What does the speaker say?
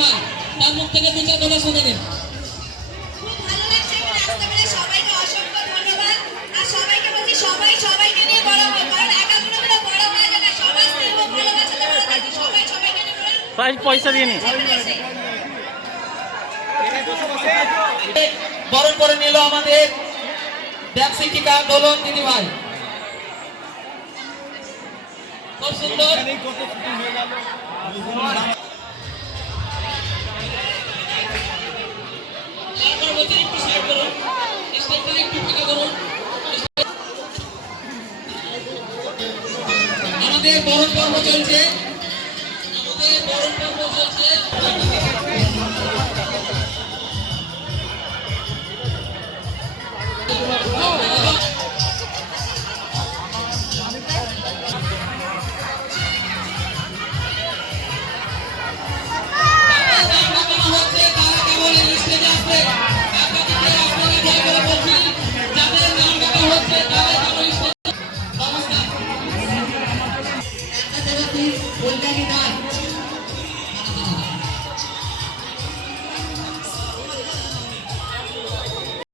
ভাই তার মুখ থেকে দু চার কথা শুনে নিন। খুব ভালো লাগছে এখানে আসতে পেরে। সবাইকে অসংখ্য ধন্যবাদ। আর সবাইকে বলছি সবাই সবাইকে নিয়ে বড় হোক কারণ একা কোনো করে বড় হয়ে যায় না সবাই স্নেহ ভালোবাসা দেওয়া থাকে সবাই সবাইকে নিয়ে বড় প্রাইজ পয়সা দিয়ে নি বরণ করে নিল আমাদের শিক্ষিকা দোলন দিদি ভাই খুব সুন্দর। আমাদের বরণ পর্ব চলছে। আমাদের বরণ পর্ব বৈজ্ঞানিক